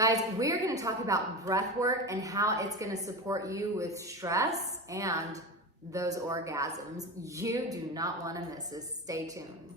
Guys, we're going to talk about breath work and how it's going to support you with stress and those orgasms. You do not want to miss this. Stay tuned.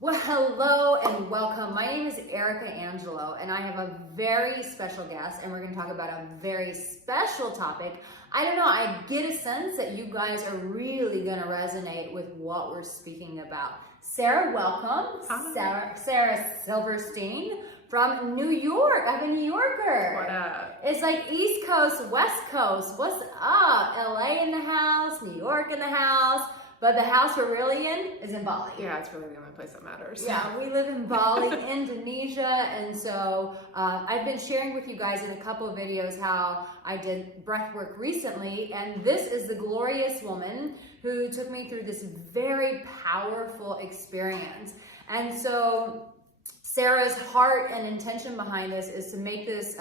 Well, hello and welcome. My name is Erica Angelo, and I have a very special guest, and we're going to talk about a very special topic. I don't know, I get a sense that you guys are really going to resonate with what we're speaking about. Sarah, welcome. Hi. Sarah Silverstein from New York. I'm a New Yorker. What up? It's like East Coast, West Coast. What's up? LA in the house, New York in the house. But the house we're really in is in Bali. Yeah, it's really the only place that matters. Yeah, we live in Bali, Indonesia, and so I've been sharing with you guys in a couple of videos how I did breath work recently, and this is the glorious woman who took me through this very powerful experience. And so Sarah's heart and intention behind this is to make this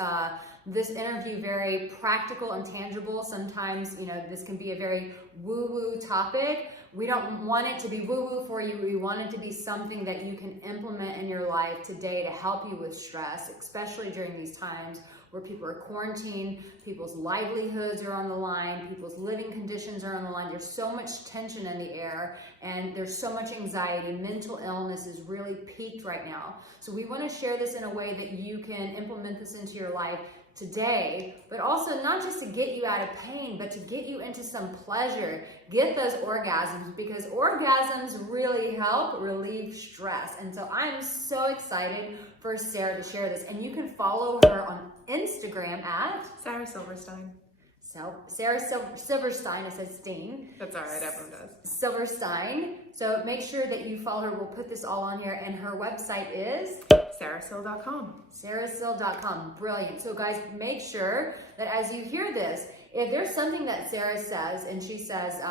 this interview very practical and tangible. Sometimes, you know, this can be a very woo-woo topic. We don't want it to be woo-woo for you. We want it to be something that you can implement in your life today to help you with stress, especially during these times where people are quarantined, people's livelihoods are on the line, people's living conditions are on the line. There's so much tension in the air, and there's so much anxiety. Mental illness is really peaked right now. So we want to share this in a way that you can implement this into your life today, but also not just to get you out of pain, but to get you into some pleasure, get those orgasms, because orgasms really help relieve stress. And so I'm so excited for Sarah to share this, and you can follow her on Instagram at Sarah Silverstein. Sarah Silverstein, it says Steen. That's all right, everyone does. Silverstein. So make sure that you follow her. We'll put this all on here, and her website is sarahsil.com. sarahsil.com. Brilliant. So guys, make sure that as you hear this, if there's something that Sarah says and she says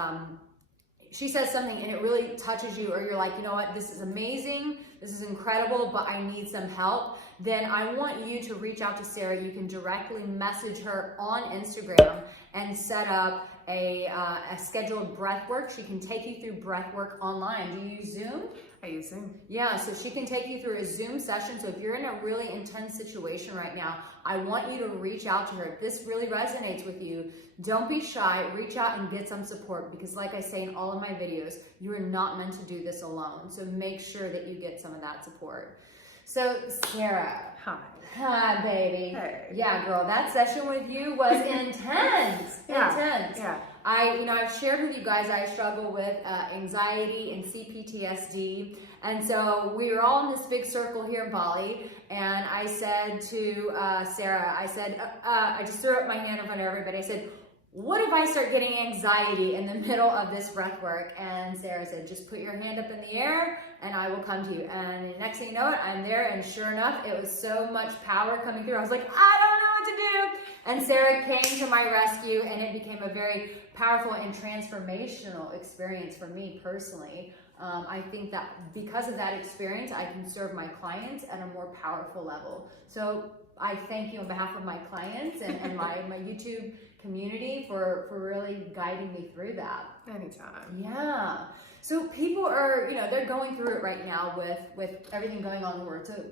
something and it really touches you, or you're like, you know what, this is amazing, this is incredible, but I need some help, then I want you to reach out to Sarah. You can directly message her on Instagram and set up a scheduled breath work. She can take you through breath work online. Do you use Zoom? I use Zoom. Yeah, so she can take you through a Zoom session. So if you're in a really intense situation right now, I want you to reach out to her. If this really resonates with you, don't be shy. Reach out and get some support, because like I say in all of my videos, you are not meant to do this alone. So make sure that you get some of that support. So Sarah. Hi. Hi, baby. Hey. Yeah, girl, that session with you was intense. Yeah. Intense. Yeah. I've shared with you guys I struggle with anxiety and CPTSD, and so we were all in this big circle here in Bali, and I said to Sarah, I said, I just threw up my hand in front of everybody. I said, what if I start getting anxiety in the middle of this breath work? And Sarah said, just put your hand up in the air and I will come to you. And the next thing you know it, I'm there, and sure enough, it was so much power coming through. I was like, I don't know what to do. And Sarah came to my rescue, and it became a very powerful and transformational experience for me personally. I think that because of that experience, I can serve my clients at a more powerful level. So I thank you on behalf of my clients and my YouTube community for really guiding me through that. Anytime. Yeah. So people are, you know, they're going through it right now with everything going on in the world. So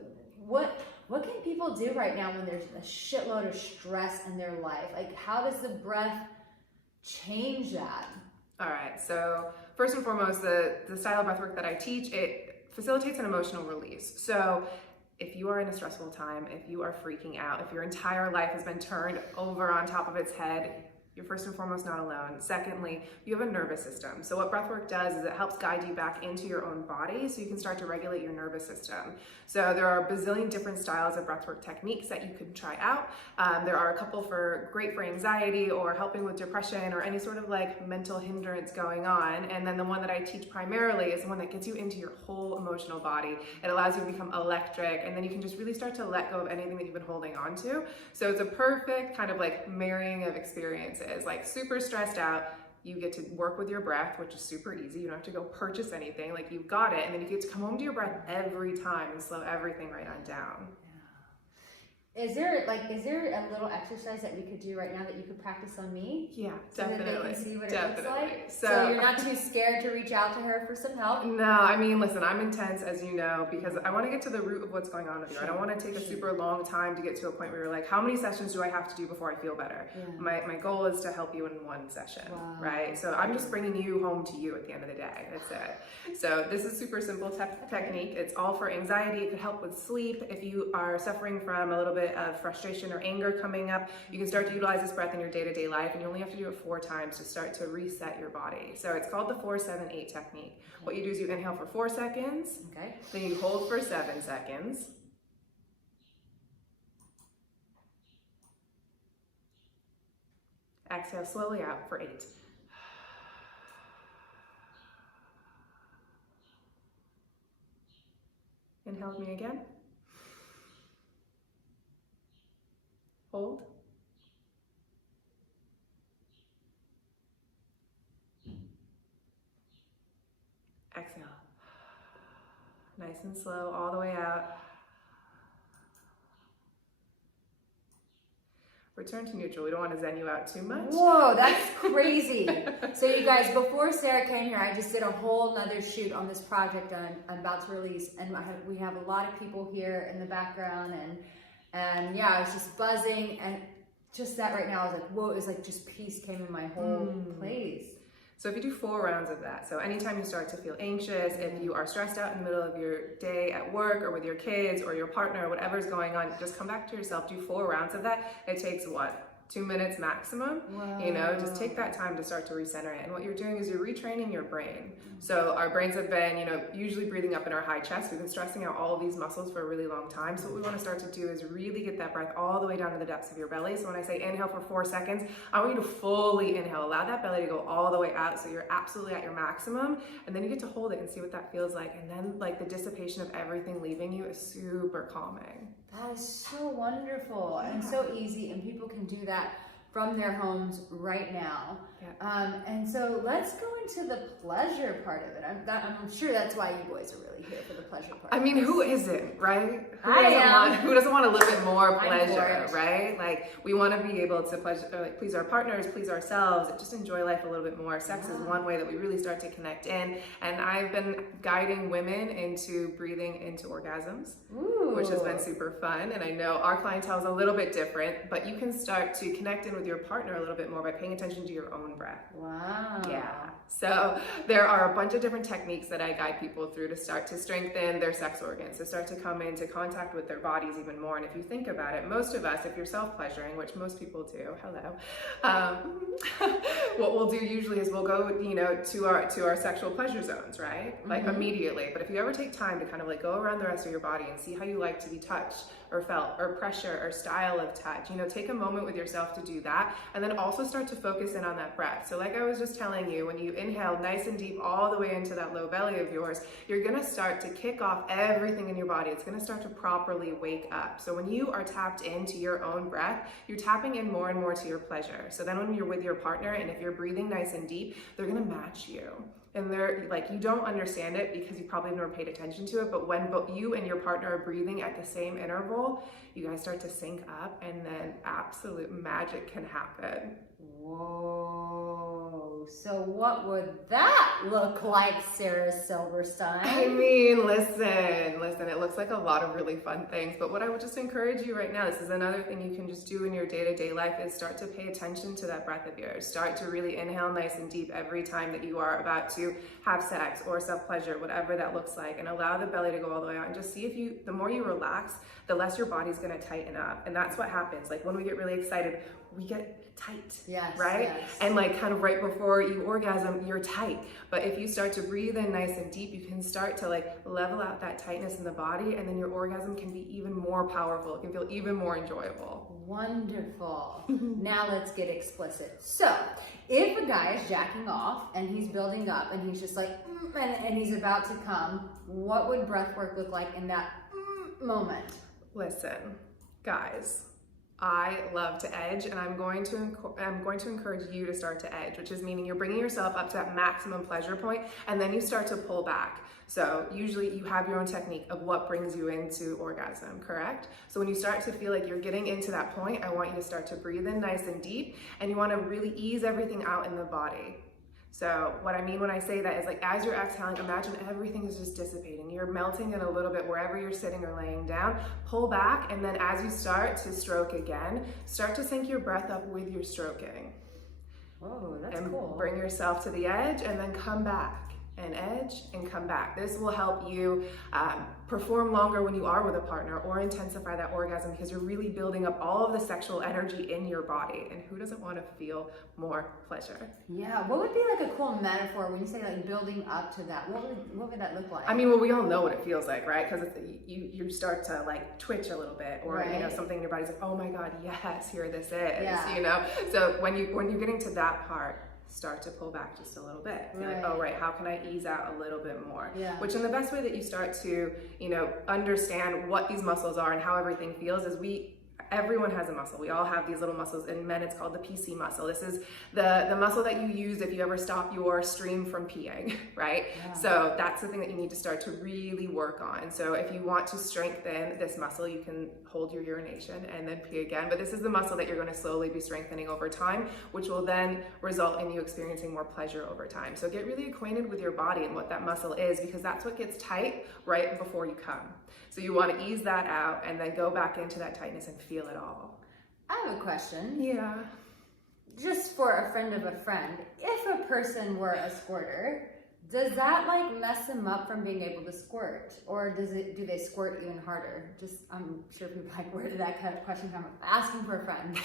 what can people do right now when there's a shitload of stress in their life? Like, how does the breath change that? All right, so first and foremost, the style of breathwork that I teach, it facilitates an emotional release. So if you are in a stressful time, if you are freaking out, if your entire life has been turned over on top of its head, you're first and foremost not alone. Secondly, you have a nervous system. So what breathwork does is it helps guide you back into your own body so you can start to regulate your nervous system. So there are a bazillion different styles of breathwork techniques that you can try out. There are a couple great for anxiety or helping with depression or any sort of like mental hindrance going on. And then the one that I teach primarily is the one that gets you into your whole emotional body. It allows you to become electric, and then you can just really start to let go of anything that you've been holding on to. So it's a perfect kind of like marrying of experiences. Like super stressed out, you get to work with your breath, which is super easy. You don't have to go purchase anything, like you've got it. And then you get to come home to your breath every time and slow everything right on down. Is there a little exercise that we could do right now that you could practice on me? Yeah, so definitely. that they can see what it looks like? So you're not too scared to reach out to her for some help? No, I mean, listen, I'm intense, as you know, because I want to get to the root of what's going on with you. I don't want to take a super long time to get to a point where you're like, how many sessions do I have to do before I feel better? Yeah. My goal is to help you in one session, right? So I'm just bringing you home to you at the end of the day. That's it. So this is super simple technique. It's all for anxiety. It could help with sleep. If you are suffering from a little bit of frustration or anger coming up, you can start to utilize this breath in your day-to-day life, and you only have to do it 4 times to start to reset your body. So it's called the 478 technique. What you do is you inhale for 4 seconds, then you hold for 7 seconds, exhale slowly out for 8. Inhale with me again. Hold. Exhale. Nice and slow all the way out. Return to neutral. We don't want to zen you out too much. Whoa, that's crazy. So you guys, before Sarah came here, I just did a whole nother shoot on this project I'm about to release, and we have a lot of people here in the background, and yeah, I was just buzzing, and just that right now, I was like, whoa, it's like just peace came in my whole place. So if you do 4 rounds of that, so anytime you start to feel anxious, if you are stressed out in the middle of your day at work or with your kids or your partner or whatever's going on, just come back to yourself, do 4 rounds of that. It takes what? 2 minutes maximum. Wow. You know, just take that time to start to recenter it. And what you're doing is you're retraining your brain. So our brains have been, you know, usually breathing up in our high chest. We've been stressing out all of these muscles for a really long time. So what we want to start to do is really get that breath all the way down to the depths of your belly. So when I say inhale for 4 seconds, I want you to fully inhale. Allow that belly to go all the way out so you're absolutely at your maximum. And then you get to hold it and see what that feels like. And then like the dissipation of everything leaving you is super calming. That is so wonderful and so easy, and people can do that from their homes right now. Yeah. And so let's go into the pleasure part of it. I'm sure that's why you boys are really here, for the pleasure part. I mean, who isn't, right? Who doesn't want a little bit more pleasure, right? Like, we want to be able to please our partners, please ourselves, just enjoy life a little bit more. Sex is one way that we really start to connect in. And I've been guiding women into breathing into orgasms, which has been super fun. And I know our clientele is a little bit different, but you can start to connect in with your partner a little bit more by paying attention to your own breath. Wow. Yeah. So there are a bunch of different techniques that I guide people through to start to strengthen their sex organs, to start to come into contact with their bodies even more. And if you think about it, most of us, if you're self-pleasuring, which most people do, what we'll do usually is we'll go, you know, to our sexual pleasure zones, right? Like immediately. But if you ever take time to kind of like go around the rest of your body and see how you like to be touched or felt, or pressure or style of touch, you know, take a moment with yourself to do that, and then also start to focus in on that breath. So like I was just telling you, when you inhale nice and deep all the way into that low belly of yours, you're gonna start to kick off everything in your body. It's gonna start to properly wake up. So when you are tapped into your own breath, you're tapping in more and more to your pleasure. So then when you're with your partner, and if you're breathing nice and deep, they're gonna match you. And they're like, you don't understand it because you probably never paid attention to it, but when both you and your partner are breathing at the same interval, you guys start to sync up, and then absolute magic can happen. Whoa. So what would that look like, Sarah Silverstein? I mean, listen, it looks like a lot of really fun things, but what I would just encourage you right now, this is another thing you can just do in your day-to-day life, is start to pay attention to that breath of yours. Start to really inhale nice and deep every time that you are about to have sex or self-pleasure, whatever that looks like, and allow the belly to go all the way out, and just see if the more you relax, the less your body's gonna tighten up. And that's what happens. Like when we get really excited, we get tight, right? Yes. And like kind of right before you orgasm, you're tight. But if you start to breathe in nice and deep, you can start to like level out that tightness in the body, and then your orgasm can be even more powerful. It can feel even more enjoyable. Wonderful. Now let's get explicit. So if a guy is jacking off and he's building up and he's just like, and he's about to come, what would breath work look like in that moment? Listen, guys, I love to edge, and I'm going to encourage you to start to edge, which is meaning you're bringing yourself up to that maximum pleasure point, and then you start to pull back. So usually you have your own technique of what brings you into orgasm, correct? So when you start to feel like you're getting into that point, I want you to start to breathe in nice and deep, and you want to really ease everything out in the body. So what I mean when I say that is, like, as you're exhaling, imagine everything is just dissipating. You're melting it a little bit wherever you're sitting or laying down. Pull back, and then as you start to stroke again, start to sync your breath up with your stroking. Oh, that's and cool. Bring yourself to the edge, and then come back. And edge and come back. This will help you perform longer when you are with a partner, or intensify that orgasm, because you're really building up all of the sexual energy in your body. And who doesn't want to feel more pleasure? Yeah, what would be like a cool metaphor when you say like building up to that? What would that look like? I mean, well, we all know what it feels like, right? Because you start to like twitch a little bit, or right. you know, something in your body's like, oh my God, yes, here this is. Yeah. You know, so when you're getting to that part, start to pull back just a little bit. Be like, oh right, how can I ease out a little bit more? Yeah. Which, in the best way that you start to, you know, understand what these muscles are and how everything feels is everyone has a muscle. We all have these little muscles. In men, it's called the PC muscle. This is the muscle that you use if you ever stop your stream from peeing, right? Yeah. So that's the thing that you need to start to really work on. So if you want to strengthen this muscle, you can hold your urination and then pee again. But this is the muscle that you're going to slowly be strengthening over time, which will then result in you experiencing more pleasure over time. So get really acquainted with your body and what that muscle is, because that's what gets tight right before you come. So you want to ease that out and then go back into that tightness and feel it all. I have a question. Yeah. Just for a friend of a friend, if a person were a squirter, does that like mess them up from being able to squirt, or do they squirt even harder? Just, I'm sure people are like, where did that kind of question come from? Asking for a friend.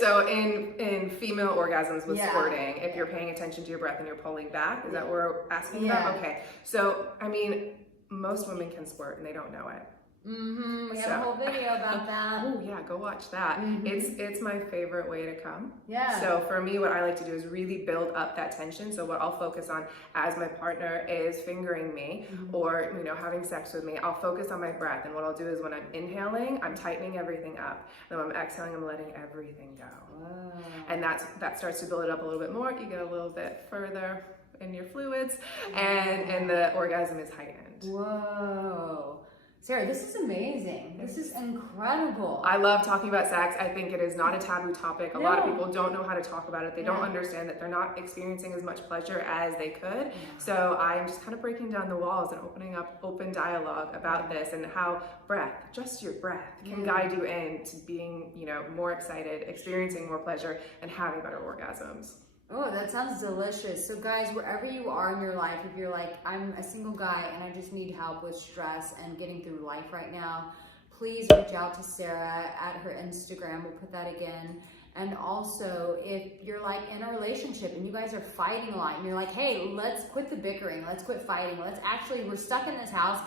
So in female orgasms with squirting, if you're paying attention to your breath and you're pulling back, is that what we're asking about? Okay. So I mean, most women can squirt and they don't know it. We have a whole video about that. Oh yeah, go watch that. It's my favorite way to come. Yeah. So for me, what I like to do is really build up that tension. So what I'll focus on as my partner is fingering me, or you know, having sex with me, I'll focus on my breath. And what I'll do is when I'm inhaling, I'm tightening everything up. And when I'm exhaling, I'm letting everything go. Wow. And that starts to build it up a little bit more. You get a little bit further in your fluids, and the orgasm is heightened. Whoa. Sarah, this is amazing. This is incredible. I love talking about sex. I think it is not a taboo topic. A lot of people don't know how to talk about it. They don't understand that they're not experiencing as much pleasure as they could. So I'm just kind of breaking down the walls and opening up open dialogue about this, and how breath, just your breath, can guide you into being, you know, more excited, experiencing more pleasure, and having better orgasms. Oh, that sounds delicious. So guys, wherever you are in your life, if you're like, I'm a single guy and I just need help with stress and getting through life right now, please reach out to Sarah at her Instagram. We'll put that again. And also, if you're like in a relationship and you guys are fighting a lot and you're like, hey, let's quit the bickering, let's quit fighting, we're stuck in this house,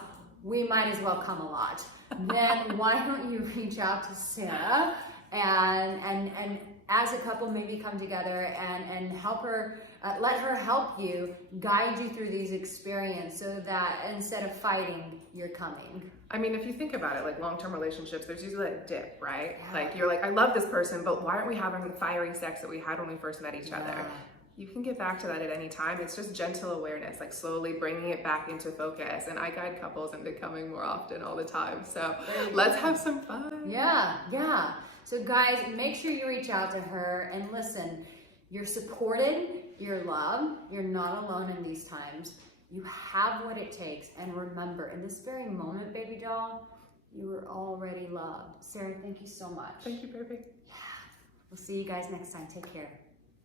we might as well come a lot. Then why don't you reach out to Sarah and as a couple maybe come together and help her, let her help you, guide you through these experiences, so that instead of fighting, you're coming. I mean, if you think about it, like long-term relationships, there's usually that dip, right? Like you're like, I love this person, but why aren't we having the fiery sex that we had when we first met each other? You can get back to that at any time. It's just gentle awareness, like slowly bringing it back into focus. And I guide couples into coming more often all the time. So let's have some fun. Yeah. So guys, make sure you reach out to her, and listen, you're supported, you're loved, you're not alone in these times. You have what it takes. And remember, in this very moment, baby doll, you are already loved. Sarah, thank you so much. Thank you, baby. Yeah. We'll see you guys next time. Take care.